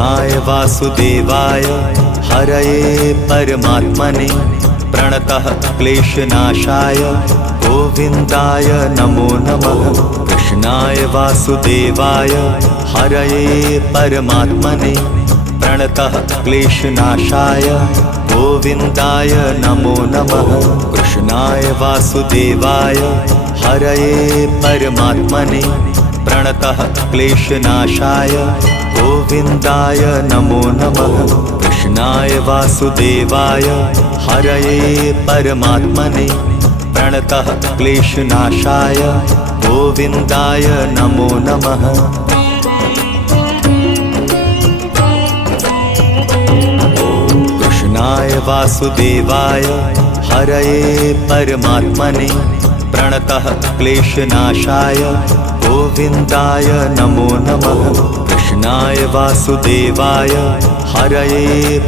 वासुदेवाय हरये परमात्मने प्रणतः क्लेशनाशाय गोविन्दाय नमो नमः। कृष्णाय वासुदेवाय हरये परमात्मने प्रणतः क्लेशनाशाय गोविन्दाय नमो नमः। कृष्णाय वासुदेवाय हरये परमात्मने प्रणतः क्लेशनाशाय गोविन्दाय नमो नमः। कृष्णाय वासुदेवाय हरये परमात्मने प्रणतः क्लेशनाशाय गोविन्दाय नमो नमः। कृष्णाय वासुदेवाय हरये परमात्मने प्रणतः क्लेशनाशाय गोविन्दाय नमो नमः। कृष्णाय वासुदेवाय हरये